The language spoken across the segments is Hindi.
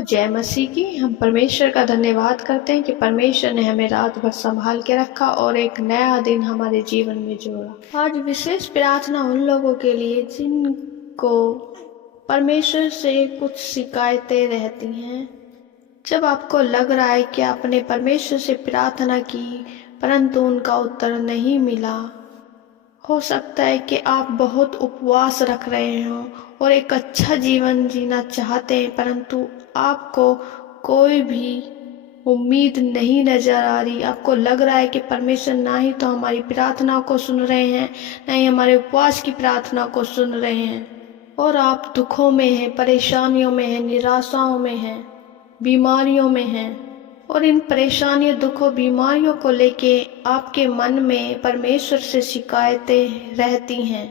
तो जय मसीह की। हम परमेश्वर का धन्यवाद करते हैं कि परमेश्वर ने हमें रात भर संभाल के रखा और एक नया दिन हमारे जीवन में जोड़ा। आज विशेष प्रार्थना उन लोगों के लिए जिनको परमेश्वर से कुछ शिकायतें रहती हैं। जब आपको लग रहा है कि आपने परमेश्वर से प्रार्थना की परंतु उनका उत्तर नहीं मिला, हो सकता है कि आप बहुत उपवास रख रहे हो और एक अच्छा जीवन जीना चाहते हैं परंतु आपको कोई भी उम्मीद नहीं नजर आ रही। आपको लग रहा है कि परमेश्वर ना ही तो हमारी प्रार्थना को सुन रहे हैं, ना ही हमारे उपवास की प्रार्थना को सुन रहे हैं और आप दुखों में हैं, परेशानियों में हैं, निराशाओं में हैं, बीमारियों में हैं और इन परेशानियों, दुखों, बीमारियों को लेके आपके मन में परमेश्वर से शिकायतें रहती हैं।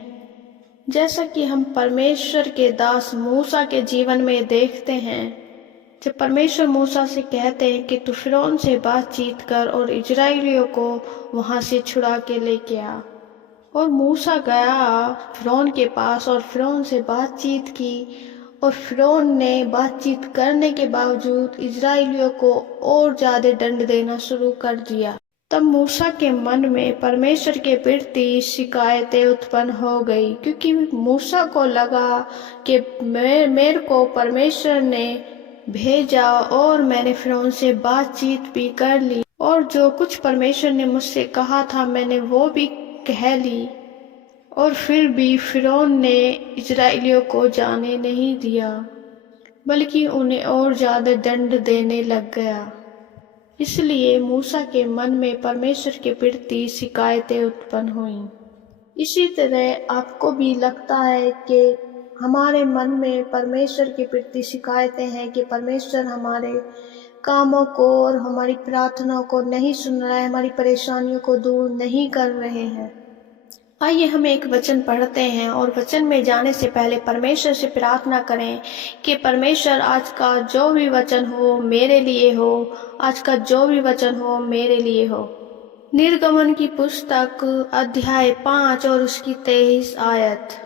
जैसा कि हम परमेश्वर के दास मूसा के जीवन में देखते हैं, जब परमेश्वर मूसा से कहते हैं कि तू फिरौन से बातचीत कर और इजराइलियों को वहां से छुड़ा के लेके आ, और मूसा गया फिरौन के पास और फिरौन से बातचीत की और फिरौन ने बातचीत करने के बावजूद इजराइलियों को और ज्यादा दंड देना शुरू कर दिया। तब मूसा के मन में परमेश्वर के प्रति शिकायतें उत्पन्न हो गई, क्योंकि मूसा को लगा कि मेरे को परमेश्वर ने भेजा और मैंने फिरौन से बातचीत भी कर ली और जो कुछ परमेश्वर ने मुझसे कहा था मैंने वो भी कह ली, और फिर भी फिरौन ने इजराइलियों को जाने नहीं दिया बल्कि उन्हें और ज्यादा दंड देने लग गया। इसलिए मूसा के मन में परमेश्वर के प्रति शिकायतें उत्पन्न हुईं। इसी तरह आपको भी लगता है कि हमारे मन में परमेश्वर के प्रति शिकायतें हैं कि परमेश्वर हमारे कामों को और हमारी प्रार्थनाओं को नहीं सुन रहा है, हमारी परेशानियों को दूर नहीं कर रहे हैं। आइए हम एक वचन पढ़ते हैं और वचन में जाने से पहले परमेश्वर से प्रार्थना करें कि परमेश्वर आज का जो भी वचन हो मेरे लिए हो, आज का जो भी वचन हो मेरे लिए हो। निर्गमन की पुस्तक अध्याय 5 और उसकी 23 आयत।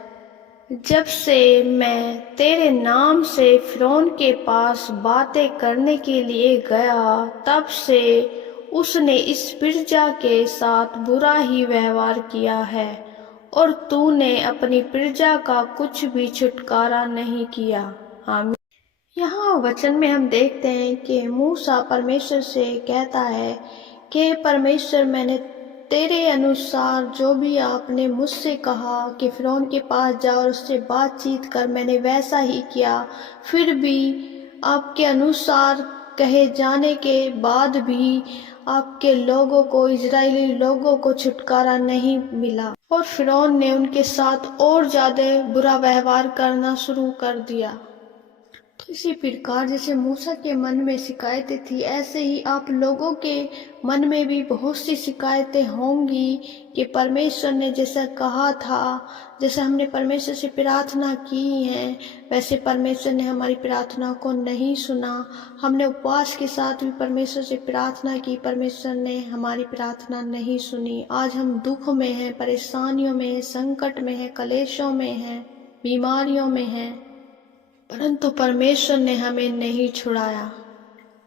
जब से मैं तेरे नाम से फिरौन के पास बातें करने के लिए गया तब से उसने इस प्रजा के साथ बुरा ही व्यवहार किया है और तूने अपनी प्रजा का कुछ भी छुटकारा नहीं किया। आमीन। यहाँ वचन में हम देखते हैं कि मूसा परमेश्वर से कहता है कि परमेश्वर मैंने तेरे अनुसार जो भी आपने मुझसे कहा कि फिरौन के पास जा और उससे बातचीत कर, मैंने वैसा ही किया, फिर भी आपके अनुसार कहे जाने के बाद भी आपके लोगों को, इजरायली लोगों को छुटकारा नहीं मिला और फिरौन ने उनके साथ और ज्यादा बुरा व्यवहार करना शुरू कर दिया। तो इसी प्रकार जैसे मूसा के मन में शिकायतें थी, ऐसे ही आप लोगों के मन में भी बहुत सी शिकायतें होंगी कि परमेश्वर ने जैसा कहा था, जैसे हमने परमेश्वर से प्रार्थना की है वैसे परमेश्वर ने हमारी प्रार्थना को नहीं सुना। हमने उपवास के साथ भी परमेश्वर से प्रार्थना की, परमेश्वर ने हमारी प्रार्थना नहीं सुनी। आज हम दुख में हैं, परेशानियों में हैं, संकट में हैं, कलेशों में हैं, बीमारियों में हैं, परंतु परमेश्वर ने हमें नहीं छुड़ाया।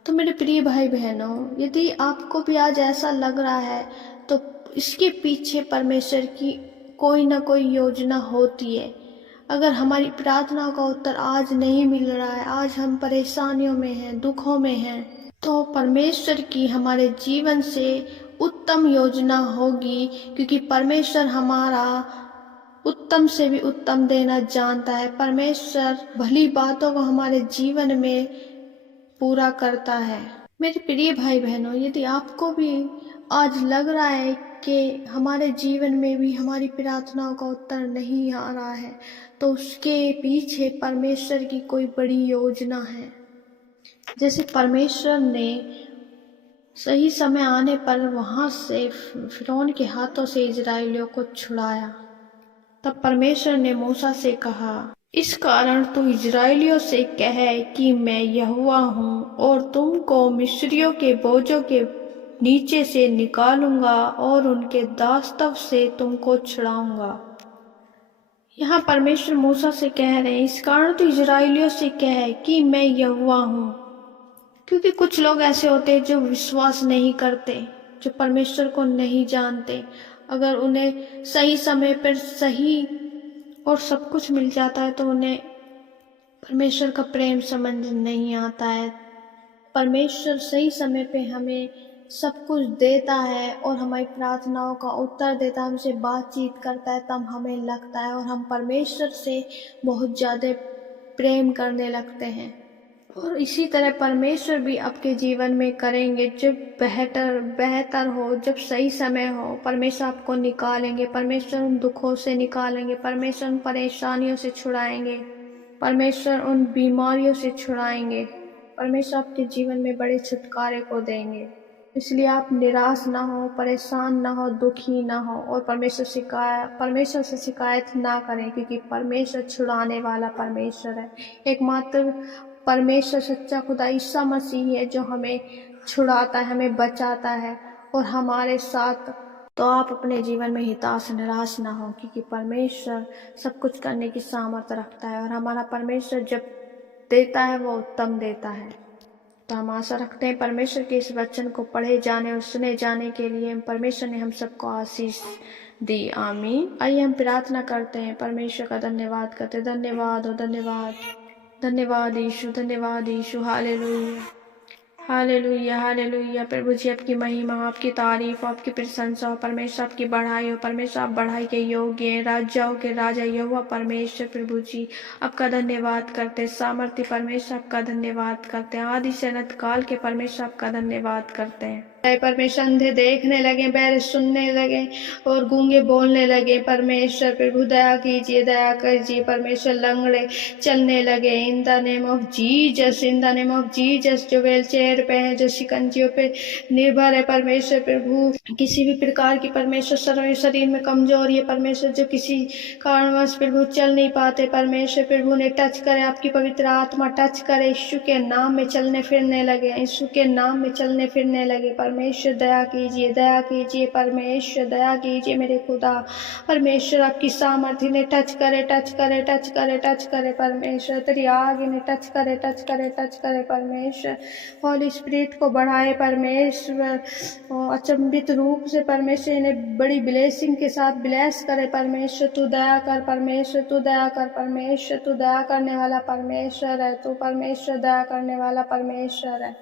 तो मेरे प्रिय भाई बहनों, यदि आपको भी आज ऐसा लग रहा है तो इसके पीछे परमेश्वर की कोई ना कोई योजना होती है। अगर हमारी प्रार्थना का उत्तर आज नहीं मिल रहा है, आज हम परेशानियों में हैं, दुखों में हैं, तो परमेश्वर की हमारे जीवन से उत्तम योजना होगी, क्योंकि परमेश्वर हमारा उत्तम से भी उत्तम देना जानता है। परमेश्वर भली बातों को हमारे जीवन में पूरा करता है। मेरे प्रिय भाई बहनों, यदि आपको भी आज लग रहा है कि हमारे जीवन में भी हमारी प्रार्थनाओं का उत्तर नहीं आ रहा है, तो उसके पीछे परमेश्वर की कोई बड़ी योजना है। जैसे परमेश्वर ने सही समय आने पर वहां से फिरौन के हाथों से इजराइलियों को छुड़ाया। तब परमेश्वर ने मूसा से कहा, इस कारण तू इजराइलियों से कह कि मैं यहोवा हूँ और तुमको मिस्रियों के बोझों के नीचे से निकालूंगा और उनके दास्तव से तुमको छुड़ाऊंगा। यहाँ परमेश्वर मूसा से कह रहे हैं, इस कारण तू इजराइलियों से कह कि मैं यहोवा हूँ क्योंकि कुछ लोग ऐसे होते हैं जो विश्वास नहीं करते, जो परमेश्वर को नहीं जानते। अगर उन्हें सही समय पर सही और सब कुछ मिल जाता है तो उन्हें परमेश्वर का प्रेम समझ नहीं आता है। परमेश्वर सही समय पे हमें सब कुछ देता है और हमारी प्रार्थनाओं का उत्तर देता है, हमसे बातचीत करता है, तब हमें लगता है और हम परमेश्वर से बहुत ज़्यादा प्रेम करने लगते हैं। और इसी तरह परमेश्वर भी आपके जीवन में करेंगे। जब बेहतर हो, जब सही समय हो, परमेश्वर आपको निकालेंगे, परमेश्वर उन दुखों से निकालेंगे, परमेश्वर उन परेशानियों से छुड़ाएंगे, परमेश्वर उन बीमारियों से छुड़ाएंगे, परमेश्वर आपके जीवन में बड़े छुटकारे को देंगे। इसलिए आप निराश ना हो, परेशान ना हो, दुखी ना हो और परमेश्वर से शिकायत ना करें, क्योंकि परमेश्वर छुड़ाने वाला परमेश्वर है। एकमात्र परमेश्वर सच्चा खुदा ईसा मसीह है जो हमें छुड़ाता है, हमें बचाता है और हमारे साथ। तो आप अपने जीवन में हिताश निराश ना हो, क्योंकि परमेश्वर सब कुछ करने की सामर्थ्य रखता है और हमारा परमेश्वर जब देता है वो उत्तम देता है। तो हम आशा रखते हैं परमेश्वर के इस वचन को पढ़े जाने और सुने जाने के लिए परमेश्वर ने हम सबको आशीष दी। आमीन। आइए हम प्रार्थना करते हैं, परमेश्वर का धन्यवाद करते। धन्यवाद हो, धन्यवाद, धन्यवाद यीशु, धन्यवाद यीशु। Hallelujah, hallelujah, hallelujah. प्रभु जी आपकी महिमा, आपकी तारीफ, आपकी प्रशंसा हो परमेश्वर, आपकी बढ़ाई हो परमेश्वर। आप बढ़ाई के योग्य हैं, राजाओं के राजा यहोवा परमेश्वर। प्रभु जी आपका धन्यवाद करते, सामर्थ्य परमेश्वर आपका धन्यवाद करते हैं, आदि से अनंत काल के परमेश्वर आपका धन्यवाद करते हैं। परमेश्वर अंधे देखने लगे, बहरे सुनने लगे और गूंगे बोलने लगे। परमेश्वर प्रभु दया कीजिए, दया कीजिए परमेश्वर। लंगड़े चलने लगे in the name of Jesus, in the name of Jesus. जो व्हील चेयर पे हैं, जो शिकंजियों पे निर्भर है परमेश्वर प्रभु, किसी भी प्रकार की परमेश्वर शरीर में कमजोरी है परमेश्वर, जो किसी कारणवश प्रभु चल नहीं पाते परमेश्वर प्रभु ने टच करे, आपकी पवित्र आत्मा टच करे, यीशु के नाम में चलने फिरने लगे, यीशु के नाम में चलने फिरने लगे। परमेश्वर दया कीजिए, दया कीजिए परमेश्वर, दया कीजिए मेरे खुदा। परमेश्वर आपकी सामर्थ्य ने टच करे, टच करे, टच करे, टच करे परमेश्वर। तेरी आग इन्हें टच करे, टच करे, टच करे परमेश्वर। हॉली स्पिरिट को बढ़ाए परमेश्वर, अचंभित रूप से परमेश्वर इन्हें बड़ी ब्लेसिंग के साथ ब्लेस करे परमेश्वर। तू दया कर परमेश्वर, तू दया कर परमेश्वर, तू दया करने वाला परमेश्वर है, तू परमेश्वर दया करने वाला परमेश्वर है।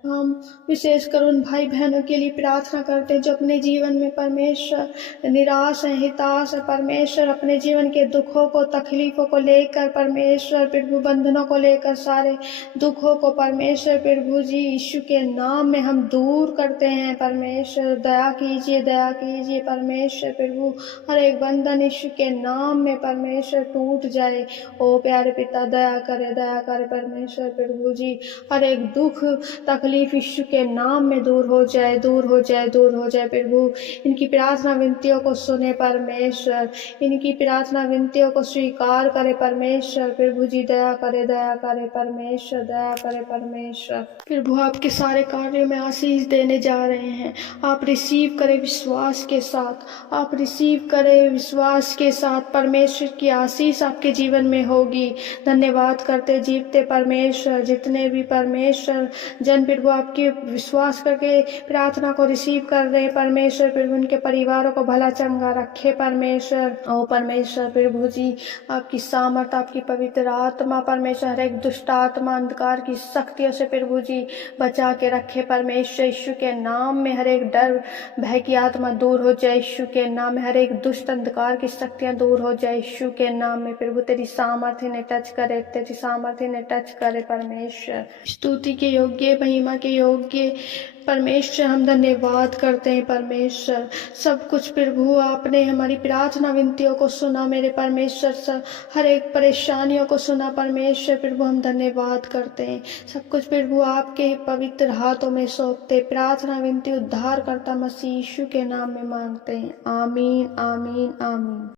हम विशेषकर उन भाई बहनों के लिए प्रार्थना करते हैं जो अपने जीवन में परमेश्वर निराश है, हिताश है परमेश्वर, अपने जीवन के दुखों को, तकलीफों को लेकर परमेश्वर प्रभु, बंधनों को लेकर सारे दुखों को परमेश्वर प्रभु जी यीशु के नाम में हम दूर करते हैं परमेश्वर। दया कीजिए, दया कीजिए परमेश्वर प्रभु। हर एक बंधन यीशु के नाम में परमेश्वर टूट जाए। ओ प्यारे पिता दया करे परमेश्वर प्रभु जी। हर एक दुख तकलीफ यीशु के नाम में दूर हो जाए, दूर हो जाए, दूर हो जाए प्रभु। इनकी प्रार्थना विनतियों को सुने परमेश्वर, इनकी प्रार्थना विनतियों को स्वीकार करे परमेश्वर प्रभु जी। दया करे परमेश्वर, दया करे परमेश्वर। प्रभु आपके सारे कार्यों में आशीष देने जा रहे हैं, आप रिसीव करें विश्वास के साथ, आप रिसीव करें विश्वास के साथ। परमेश्वर की आशीष आपके जीवन में होगी। धन्यवाद करते जीवते परमेश्वर, जितने भी परमेश्वर जन प्रभु आपके विश्वास करके प्रार्थना को रिसीव कर रहे हैं परमेश्वर प्रभु, उनके परिवारों को भला चंगा रखे परमेश्वर। ओ परमेश्वर प्रभु जी आपकी सामर्थ, आपकी पवित्र आत्मा परमेश्वर हर एक दुष्ट आत्मा, अंधकार की शक्तियों से प्रभु जी बचा के रखे परमेश्वर। यीशु के नाम में हर एक डर भय की आत्मा दूर हो जाए, यीशु के नाम में हर एक दुष्ट अंधकार की शक्तियां दूर हो जाए, यीशु के नाम में प्रभु। तेरी सामर्थ्य ने टच करे, तेरी सामर्थ्य ने टच करे परमेश्वर। स्तुति के योग्य, महिमा के योग्य परमेश्वर हम धन्यवाद करते हैं परमेश्वर। सब कुछ प्रभु आपने हमारी प्रार्थना विनतियों को सुना मेरे परमेश्वर, हर एक परेशानियों को सुना परमेश्वर प्रभु। हम धन्यवाद करते हैं, सब कुछ प्रभु आपके पवित्र हाथों में सौंपते। प्रार्थना विनती उद्धार करता मसीह यीशु के नाम में मांगते हैं, आमीन, आमीन, आमीन।